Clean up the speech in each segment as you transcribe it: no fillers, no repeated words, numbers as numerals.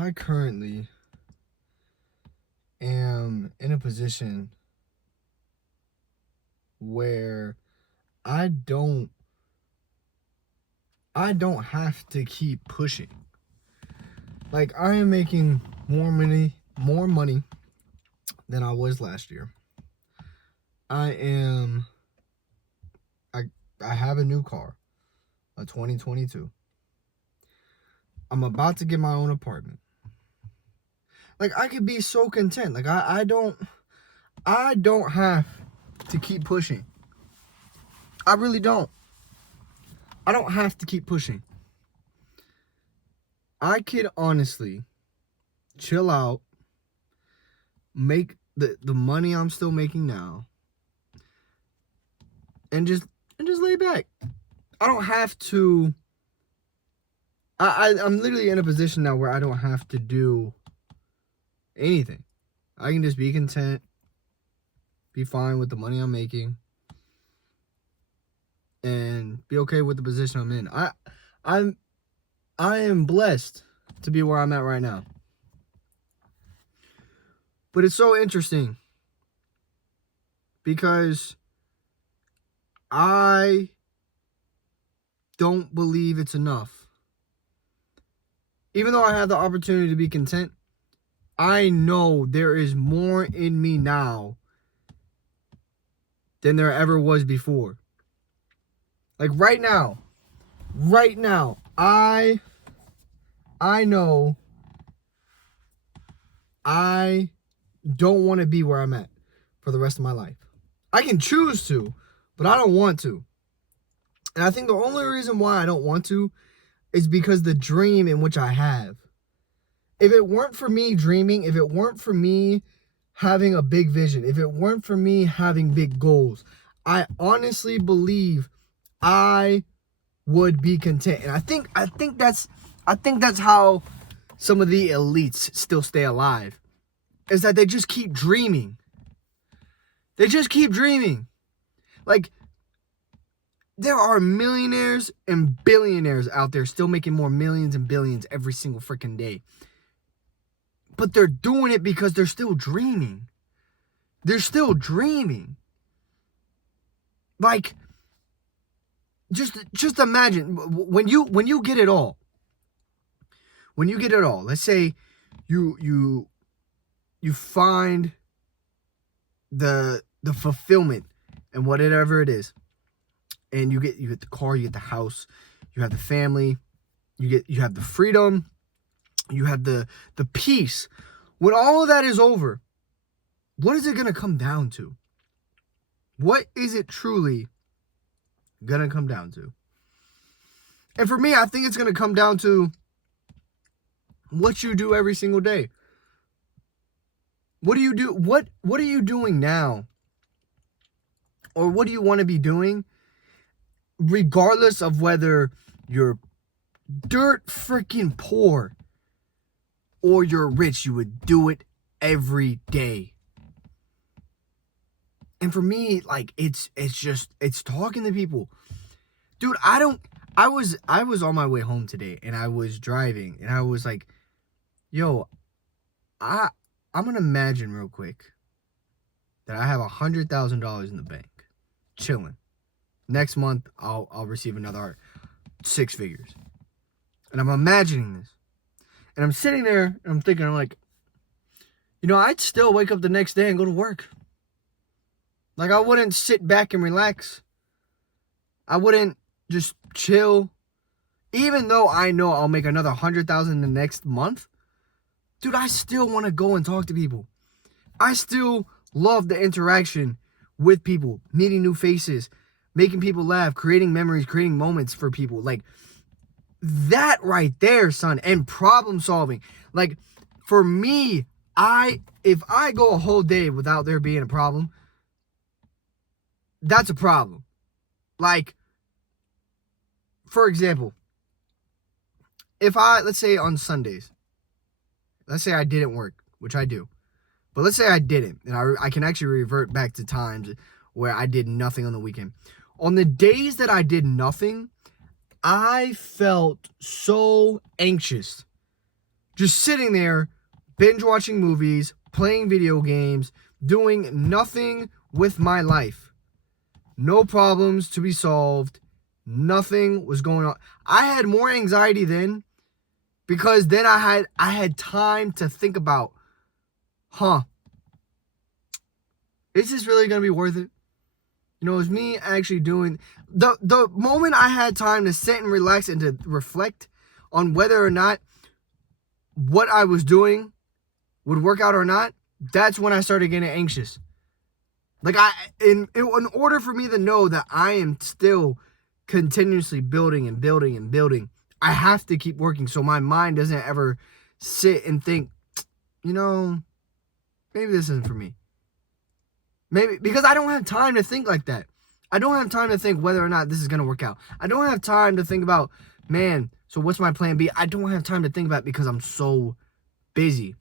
I currently am in a position where I don't have to keep pushing. Like, I am making more money than I was last year. I am I I have a new car, a 2022. I'm about to get my own apartment. Like, I could be so content. Like, I don't have to keep pushing. I really don't. I don't have to keep pushing. I could honestly chill out, make the money I'm still making now, and just lay back. I don't have to. I'm literally in a position now where I don't have to do anything. I can just be content, be fine with the money I'm making, and be okay with the position I'm in. I am blessed to be where I'm at right now. But it's so interesting because I don't believe it's enough. Even though I have the opportunity to be content, I know there is more in me now than there ever was before. Like right now, I know I don't want to be where I'm at for the rest of my life. I can choose to, but I don't want to. And I think the only reason why I don't want to is because the dream in which I have. If it weren't for me dreaming, if it weren't for me having a big vision, if it weren't for me having big goals, I honestly believe I would be content. And I think that's how some of the elites still stay alive. Is that they just keep dreaming. They just keep dreaming. Like, there are millionaires and billionaires out there still making more millions and billions every single freaking day. But they're doing it because they're still dreaming. They're still dreaming. Like, just imagine when you get it all. When you get it all, let's say you find the fulfillment in whatever it is, and you get the car, you get the house, you have the family, you have the freedom, you have the peace. When all of that is over, what is it gonna come down to? What is it truly gonna come down to? And for me, I think it's gonna come down to what you do every single day. What do you do? What are you doing now? Or what do you want to be doing? Regardless of whether you're dirt freaking poor or you're rich, you would do it every day. And for me, like, it's talking to people. Dude, I was on my way home today and I was driving and I was like, yo, I'm gonna imagine real quick that I have $100,000 in the bank, chilling. Next month, I'll receive another 6 figures. And I'm imagining this. And I'm sitting there and I'm thinking, I'm like, I'd still wake up the next day and go to work. Like, I wouldn't sit back and relax. I wouldn't just chill. Even though I know I'll make another 100,000 the next month, dude, I still want to go and talk to people. I still love the interaction with people, meeting new faces, making people laugh, creating memories, creating moments for people. Like, that right there, son, and problem solving. Like, for me, if I go a whole day without there being a problem, that's a problem. Like, for example, let's say on Sundays, let's say I didn't work, which I do, but let's say I didn't, and I can actually revert back to times where I did nothing on the weekend. On the days that I did nothing, I felt so anxious just sitting there, binge watching movies, playing video games, doing nothing with my life. No problems to be solved. Nothing was going on. I had more anxiety then because then I had time to think about, is this really going to be worth it? You know, it was me actually doing the moment I had time to sit and relax and to reflect on whether or not what I was doing would work out or not. That's when I started getting anxious. Like in order for me to know that I am still continuously building and building and building, I have to keep working so my mind doesn't ever sit and think, you know, maybe this isn't for me. Maybe because I don't have time to think like that. I don't have time to think whether or not this is going to work out. I don't have time to think about, man, so what's my plan B? I don't have time to think about it because I'm so busy.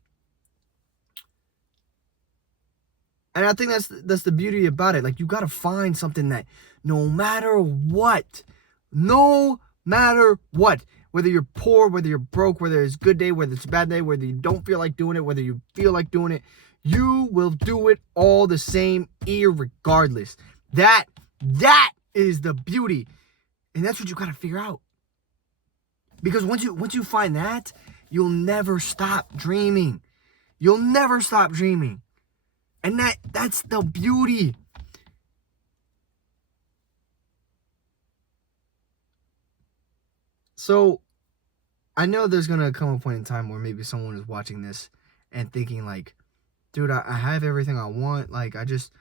And I think that's the beauty about it. Like, you got to find something that no matter what, whether you're poor, whether you're broke, whether it's a good day, whether it's a bad day, whether you don't feel like doing it, whether you feel like doing it, you will do it all the same, irregardless. That is the beauty. And that's what you got to figure out. Because once you find that, you'll never stop dreaming. You'll never stop dreaming. And that's the beauty. So, I know there's going to come a point in time where maybe someone is watching this and thinking like, dude, I have everything I want. Like, I just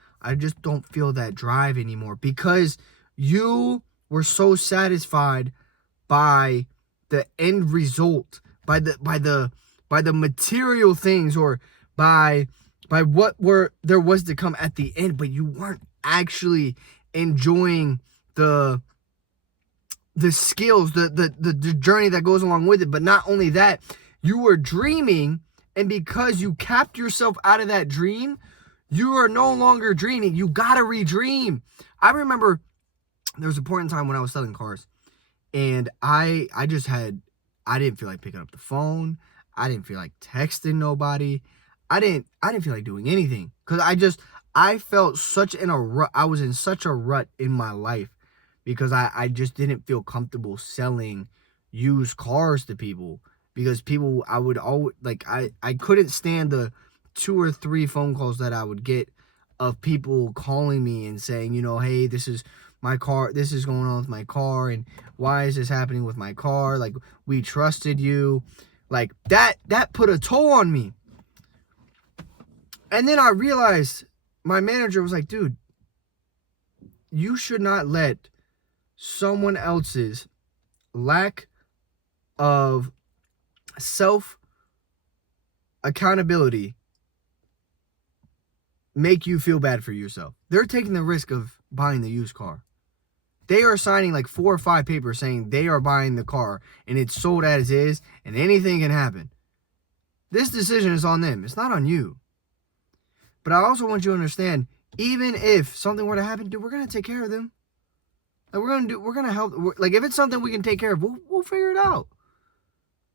don't feel that drive anymore because you were so satisfied by the end result, by the material things, or by what there was to come at the end, but you weren't actually enjoying the skills, the journey that goes along with it. But not only that, you were dreaming, and because you capped yourself out of that dream, you are no longer dreaming. You gotta re-dream. I remember there was a point in time when I was selling cars, and I didn't feel like picking up the phone. I didn't feel like texting nobody. I didn't feel like doing anything because I felt such in a rut. I was in such a rut in my life because I just didn't feel comfortable selling used cars to people, because people, I would always, like, I couldn't stand the 2 or 3 phone calls that I would get of people calling me and saying, you know, hey, this is my car, this is going on with my car, and why is this happening with my car? Like, we trusted you. Like, that put a toll on me. And then I realized my manager was like, dude, you should not let someone else's lack of self accountability make you feel bad for yourself. They're taking the risk of buying the used car. They are signing like 4 or 5 papers saying they are buying the car and it's sold as is and anything can happen. This decision is on them. It's not on you. But I also want you to understand, even if something were to happen, dude, we're going to take care of them. Like, we're going to help. Like, if it's something we can take care of, we'll figure it out.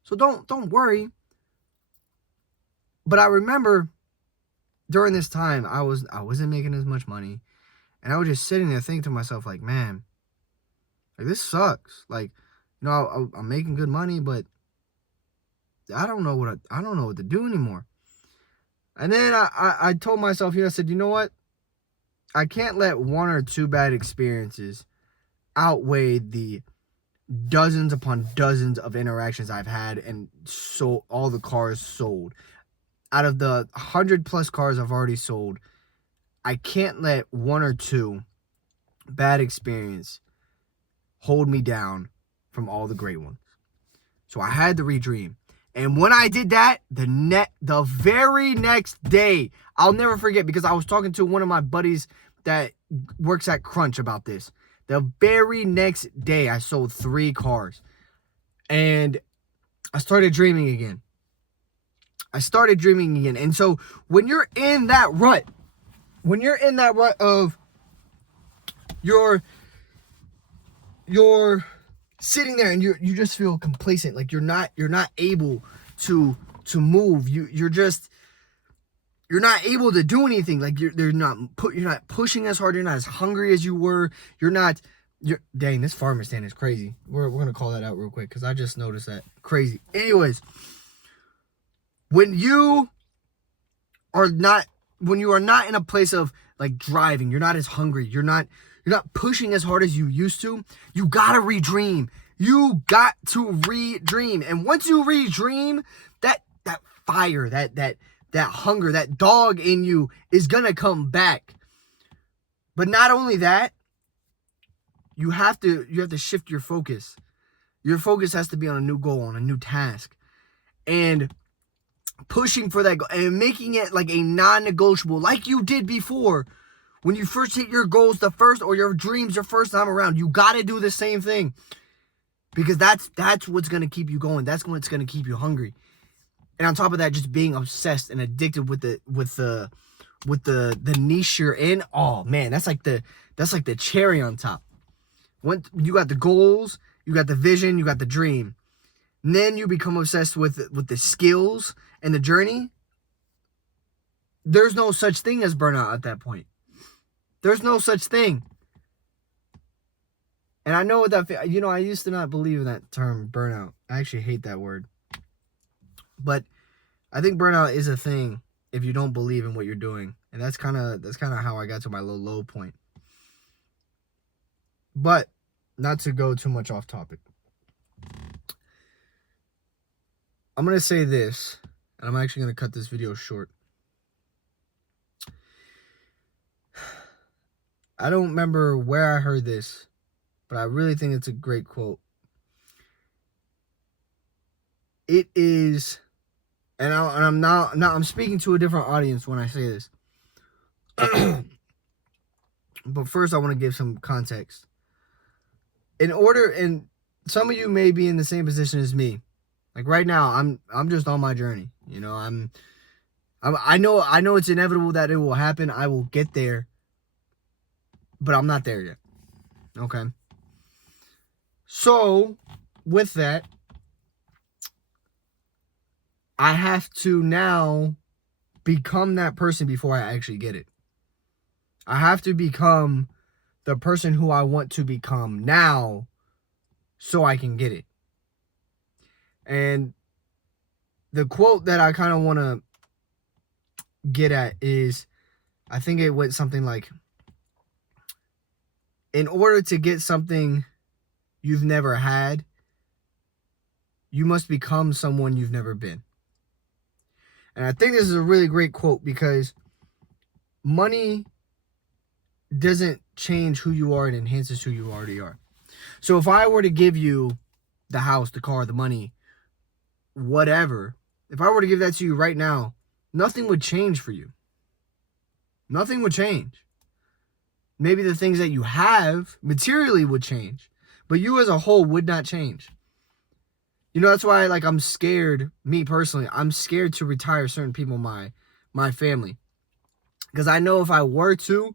So don't worry. But I remember during this time, I wasn't making as much money, and I was just sitting there thinking to myself, like, man, like, this sucks. Like, you know, I'm making good money, but I don't know what to do anymore. And then I told myself, I said, you know what? I can't let 1 or 2 bad experiences outweigh the dozens upon dozens of interactions I've had and so all the cars sold. Out of the 100+ cars I've already sold, I can't let 1 or 2 bad experience hold me down from all the great ones. So I had to redream. And when I did that, the very next day, I'll never forget, because I was talking to one of my buddies that works at Crunch about this. The very next day, I sold 3 cars. And I started dreaming again. And so when you're in that rut, of you're sitting there and you just feel complacent, like you're not able to to move. You're not able to do anything. Like you're not pushing as hard. You're not as hungry as you were. Dang, this farmer stand is crazy. We're gonna call that out real quick because I just noticed that. Crazy. Anyways, when you are not in a place of like driving, you're not as hungry. You're not pushing as hard as you used to. You gotta redream. You got to redream. And once you redream, that fire, that hunger, that dog in you is gonna come back. But not only that, you have to shift your focus. Your focus has to be on a new goal, on a new task. And pushing for that goal and making it like a non-negotiable, like you did before. When you first hit your goals or your dreams your first time around, you got to do the same thing. Because that's what's going to keep you going. That's what's going to keep you hungry. And on top of that, just being obsessed and addicted with the niche you're in. Oh man, that's like the cherry on top. When you got the goals, you got the vision, you got the dream. And then you become obsessed with the skills and the journey. There's no such thing as burnout at that point. There's no such thing. And I know what that, I used to not believe in that term burnout. I actually hate that word. But I think burnout is a thing if you don't believe in what you're doing. And that's kind of how I got to my low point. But not to go too much off topic. I'm going to say this, and I'm actually going to cut this video short. I don't remember where I heard this, but I really think it's a great quote. It is, and I'm speaking to a different audience when I say this. But first I want to give some context. And some of you may be in the same position as me. Like right now, I'm just on my journey. I know it's inevitable that it will happen. I will get there. But I'm not there yet. Okay. So, with that, I have to now become that person before I actually get it. I have to become the person who I want to become now so I can get it. And the quote that I kind of want to get at is, I think it went something like, in order to get something you've never had, you must become someone you've never been. And I think this is a really great quote because money doesn't change who you are, it enhances who you already are. So if I were to give you the house, the car, the money, whatever, if I were to give that to you right now, nothing would change for you. Nothing would change. Maybe the things that you have materially would change, but you as a whole would not change. That's why I'm scared, me personally, I'm scared to retire certain people in my family. Because I know if I were to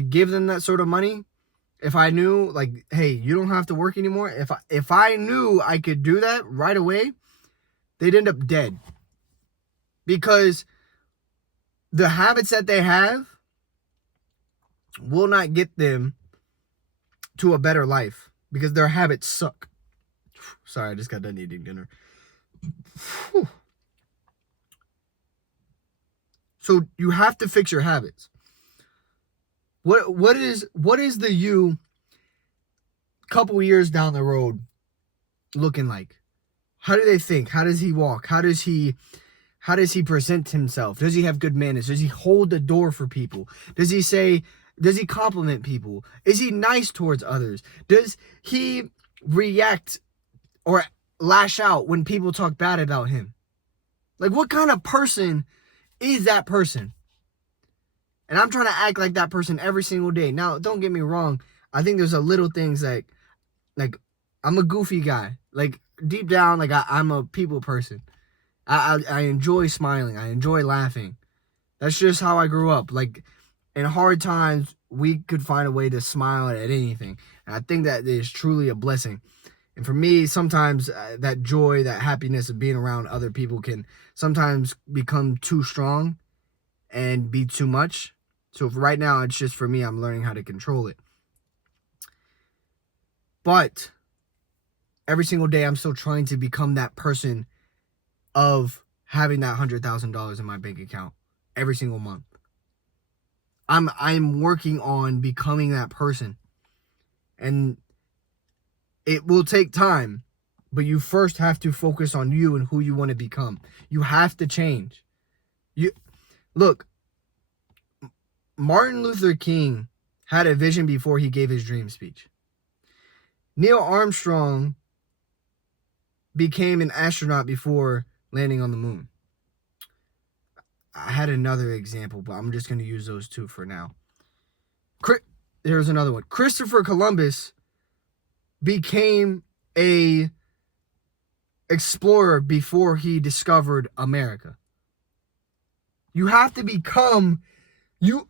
give them that sort of money, if I knew hey, you don't have to work anymore, if I knew I could do that right away, they'd end up dead. Because the habits that they have will not get them to a better life because their habits suck. Sorry, I just got done eating dinner. Whew. So you have to fix your habits. What is the you couple years down the road looking like? How do they think? How does he walk? How does he present himself? Does he have good manners? Does he hold the door for people? Does he compliment people? Is he nice towards others? Does he react or lash out when people talk bad about him? What kind of person is that person? And I'm trying to act like that person every single day. Now, don't get me wrong. I think there's a little things like I'm a goofy guy. Deep down, I'm a people person. I enjoy smiling. I enjoy laughing. That's just how I grew up. In hard times, we could find a way to smile at anything. And I think that is truly a blessing. And for me, sometimes that joy, that happiness of being around other people can sometimes become too strong and be too much. So for right now, it's just for me, I'm learning how to control it. But every single day, I'm still trying to become that person of having that $100,000 in my bank account every single month. I'm working on becoming that person. And it will take time, but you first have to focus on you and who you want to become. You have to change. You look, Martin Luther King had a vision before he gave his dream speech. Neil Armstrong became an astronaut before landing on the moon. I had another example, but I'm just going to use those two for now. Here's another one. Christopher Columbus became a explorer before he discovered America. You have to become you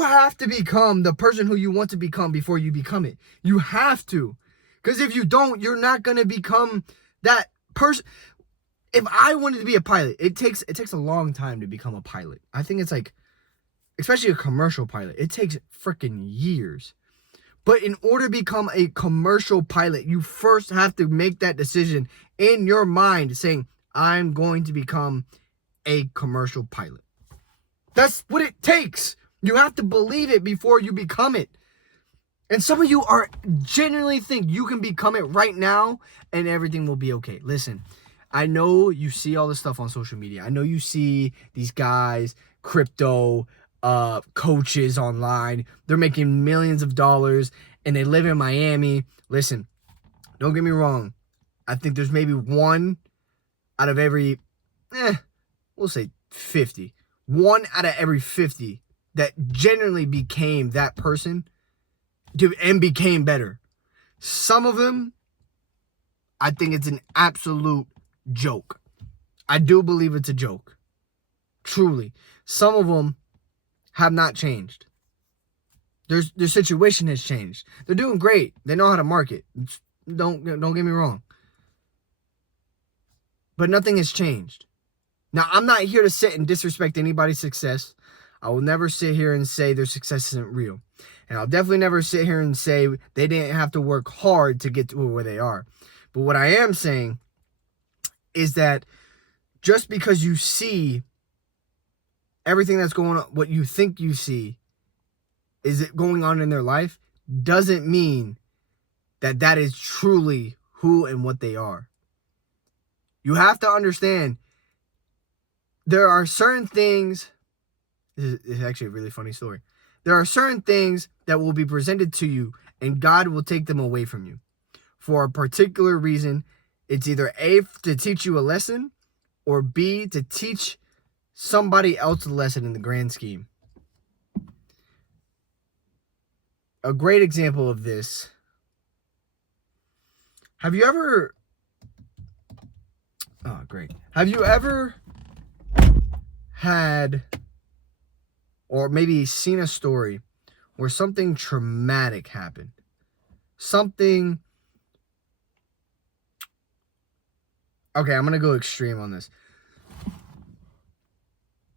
have to become the person who you want to become before you become it. You have to. Because if you don't, you're not going to become that person. If I wanted to be a pilot, it takes a long time to become a pilot. I think it's like, especially a commercial pilot, it takes freaking years. But in order to become a commercial pilot, you first have to make that decision in your mind saying, I'm going to become a commercial pilot. That's what it takes. You have to believe it before you become it. And some of you are genuinely think you can become it right now and everything will be okay. Listen, I know you see all this stuff on social media. I know you see these guys, crypto coaches online. They're making millions of dollars and they live in Miami. Listen, don't get me wrong. I think there's maybe one out of every, we'll say 50. One out of every 50 that genuinely became that person and became better. Some of them, I think it's an absolute joke. I do believe it's a joke. Truly. Some of them have not changed. Their situation has changed. They're doing great. They know how to market. Don't get me wrong. But nothing has changed. Now, I'm not here to sit and disrespect anybody's success. I will never sit here and say their success isn't real. And I'll definitely never sit here and say they didn't have to work hard to get to where they are. But what I am saying is that just because you see everything that's going on, what you think you see is it going on in their life, doesn't mean that that is truly who and what they are. You have to understand there are certain things. This is actually a really funny story. There are certain things that will be presented to you and God will take them away from you for a particular reason. It's either A, to teach you a lesson, or B, to teach somebody else a lesson in the grand scheme. A great example of this. Have you ever had or maybe seen a story where something traumatic happened? Something. Okay, I'm going to go extreme on this.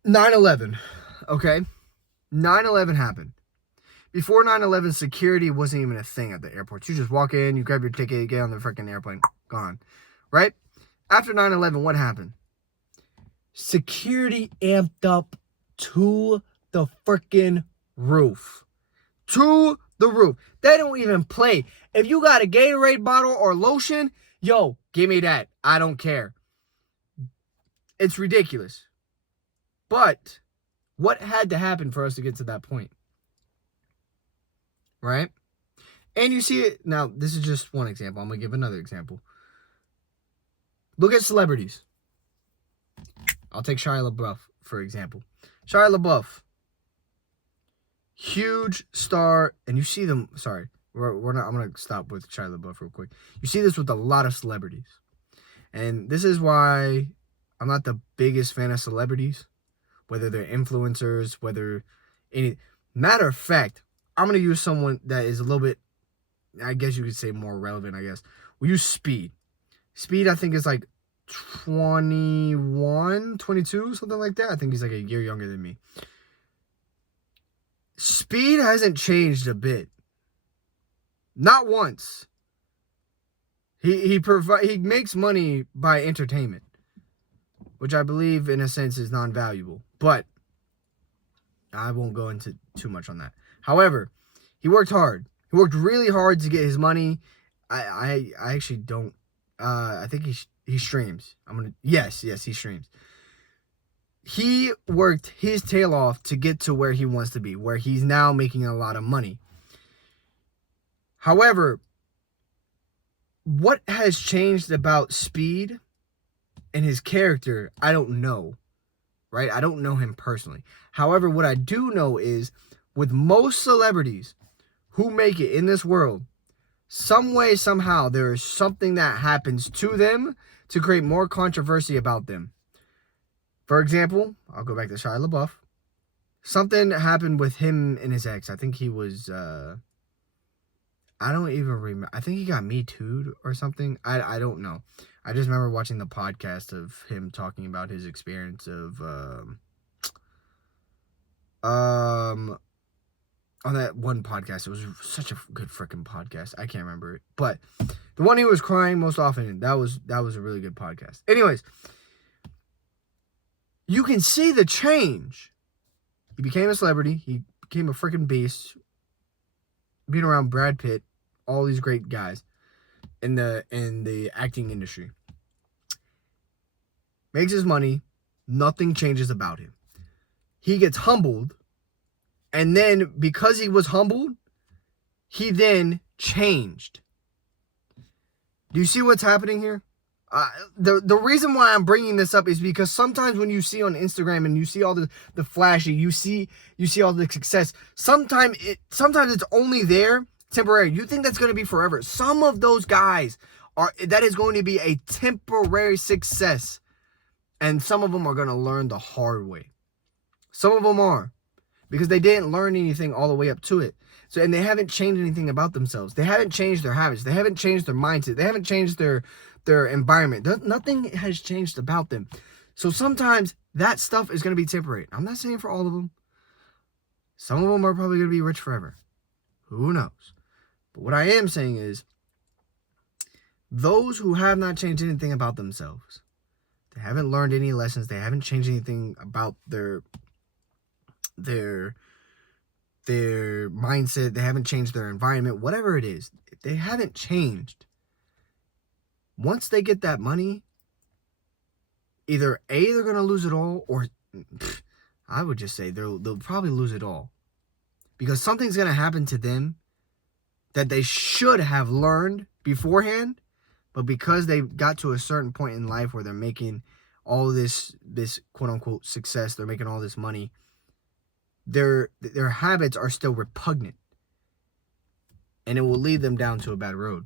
9/11. Okay? 9/11 happened. Before 9/11, security wasn't even a thing at the airports. You just walk in, you grab your ticket, you get on the freaking airplane, gone. Right? After 9/11, what happened? Security amped up to the freaking roof. To the roof. They don't even play. If you got a Gatorade bottle or lotion, yo, give me that. I don't care. It's ridiculous. But what had to happen for us to get to that point? Right? And you see it. Now, this is just one example. I'm going to give another example. Look at celebrities. I'll take Shia LaBeouf, for example. Shia LaBeouf. Huge star. And you see them. Sorry. We're not. I'm going to stop with Shia LaBeouf real quick. You see this with a lot of celebrities. And this is why I'm not the biggest fan of celebrities. Whether they're influencers, whether any. Matter of fact, I'm going to use someone that is a little bit, I guess you could say more relevant, I guess. We'll use Speed. Speed, I think, is like 21, 22, something like that. I think he's like a year younger than me. Speed hasn't changed a bit. Not once. He makes money by entertainment, which I believe in a sense is non-valuable. But I won't go into too much on that. However, he worked hard. He worked really hard to get his money. I actually don't. I think he streams. Yes, he streams. He worked his tail off to get to where he wants to be, where he's now making a lot of money. However, what has changed about Speed and his character, I don't know, right? I don't know him personally. However, what I do know is with most celebrities who make it in this world, some way, somehow, there is something that happens to them to create more controversy about them. For example, I'll go back to Shia LaBeouf. Something happened with him and his ex. I think he was, I don't even remember. I think he got Me Too'd or something. I don't know. I just remember watching the podcast of him talking about his experience of, on that one podcast. It was such a good freaking podcast. I can't remember it. But the one he was crying most often in, that was a really good podcast. Anyways, you can see the change. He became a celebrity. He became a freaking beast. Being around Brad Pitt, all these great guys in the acting industry. Makes his money. Nothing changes about him. He gets humbled. And then because he was humbled, he then changed. Do you see what's happening here? The reason why I'm bringing this up is because sometimes when you see on Instagram and you see all the flashy, you see all the success, sometimes it's only there temporary. You think that's going to be forever. Some of those guys that is going to be a temporary success, and some of them are going to learn the hard way. Some of them are, because they didn't learn anything all the way up to it. So, and they haven't changed anything about themselves. They haven't changed their habits. They haven't changed their mindset. They haven't changed their environment. Nothing has changed about them. So sometimes that stuff is going to be temporary. I'm not saying for all of them. Some of them are probably going to be rich forever. Who knows? But what I am saying is, those who have not changed anything about themselves, they haven't learned any lessons, they haven't changed anything about their mindset, they haven't changed their environment, whatever it is, if they haven't changed, once they get that money, either A, they're going to lose it all, or I would just say they'll probably lose it all. Because something's going to happen to them that they should have learned beforehand, but because they got to a certain point in life where they're making all this quote-unquote success, they're making all this money, their habits are still repugnant. And it will lead them down to a bad road.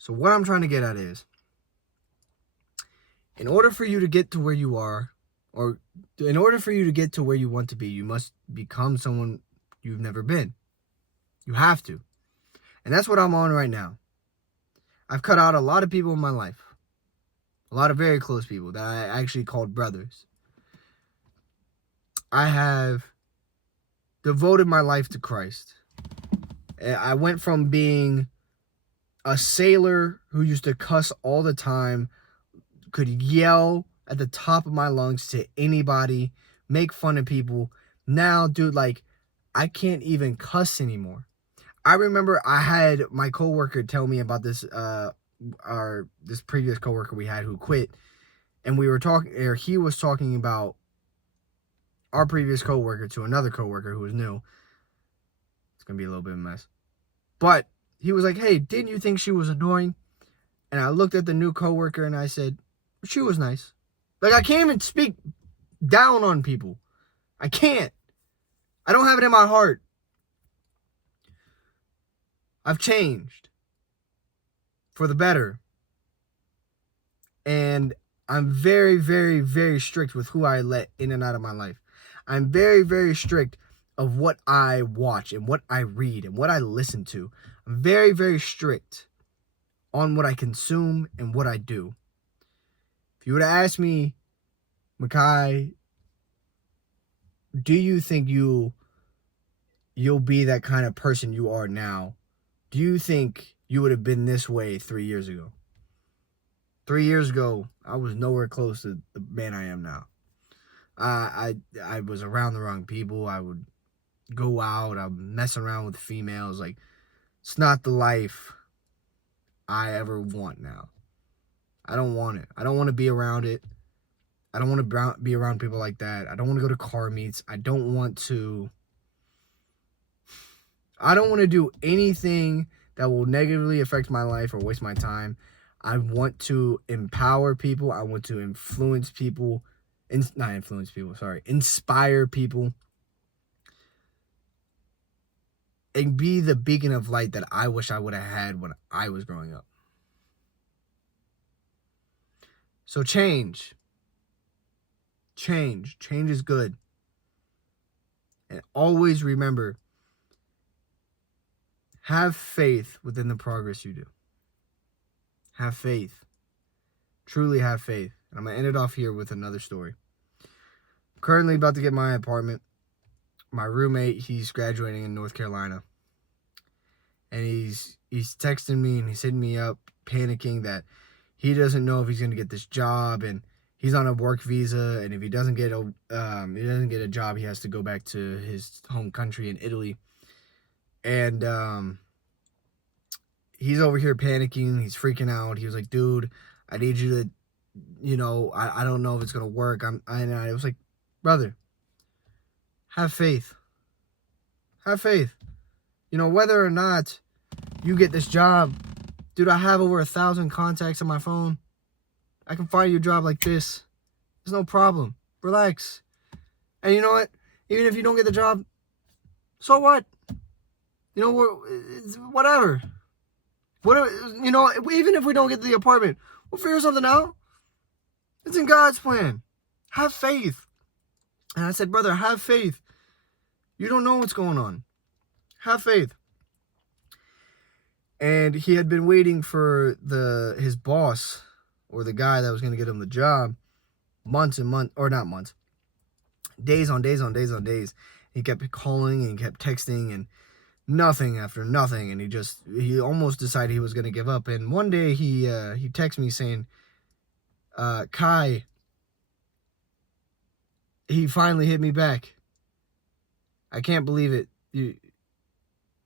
So what I'm trying to get at is, in order for you to get to where you are, or in order for you to get to where you want to be, you must become someone you've never been. You have to. And that's what I'm on right now. I've cut out a lot of people in my life. A lot of very close people that I actually called brothers. I have devoted my life to Christ. I went from being a sailor who used to cuss all the time, could yell at the top of my lungs to anybody, make fun of people. Now, dude, like, I can't even cuss anymore. I remember I had my coworker tell me about this, this previous coworker we had who quit, and we were talking, or he was talking about our previous coworker to another coworker who was new. It's gonna be a little bit of a mess, but he was like, "Hey, didn't you think she was annoying?" And I looked at the new coworker and I said, "She was nice." Like, I can't even speak down on people. I can't. I don't have it in my heart. I've changed for the better. And I'm very, very, very strict with who I let in and out of my life. I'm very, very strict of what I watch and what I read and what I listen to. I'm very, very strict on what I consume and what I do. If you were to ask me, Makai, do you think you'll be that kind of person you are now? Do you think you would have been this way 3 years ago? 3 years ago, I was nowhere close to the man I am now. I was around the wrong people. I would go out. I'm messing around with females. Like, it's not the life I ever want now. I don't want it. I don't want to be around it. I don't want to be around people like that. I don't want to go to car meets. I don't want to do anything that will negatively affect my life or waste my time. I want to empower people. I want to influence people. Not influence people, sorry. Inspire people. And be the beacon of light that I wish I would have had when I was growing up. So change. Change is good. And always remember, have faith within the progress you do. Have faith. Truly have faith. And I'm going to end it off here with another story. I'm currently about to get my apartment. My roommate, he's graduating in North Carolina. And he's texting me and he's hitting me up, panicking that he doesn't know if he's going to get this job, and he's on a work visa, and if he doesn't get a job, he has to go back to his home country in Italy. And he's over here panicking. He's freaking out. He was like, dude, I need you to, I don't know if it's going to work. And I was like, brother, have faith. Have faith. Whether or not you get this job, dude, I have over 1,000 contacts on my phone. I can find you a job like this. There's no problem. Relax. And you know what? Even if you don't get the job, so what? Whatever. Even if we don't get the apartment, we'll figure something out. It's in God's plan. Have faith. And I said, brother, have faith. You don't know what's going on. Have faith. And he had been waiting for his boss, or the guy that was going to get him the job, days on days on days on days. He kept calling and kept texting, and nothing after nothing. And he almost decided he was going to give up. And one day he texted me saying, Kai, he finally hit me back. I can't believe it.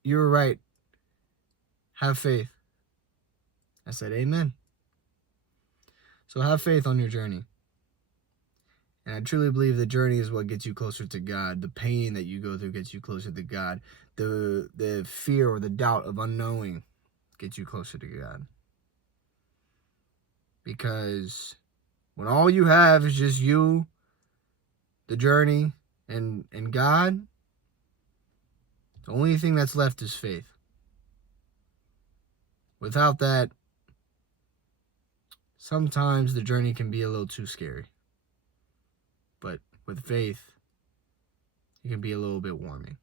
You were right. Have faith. I said, amen. So have faith on your journey. And I truly believe the journey is what gets you closer to God. The pain that you go through gets you closer to God. The fear or the doubt of unknowing gets you closer to God. Because when all you have is just you, the journey, and God, the only thing that's left is faith. Without that, sometimes the journey can be a little too scary. But with faith, it can be a little bit warming.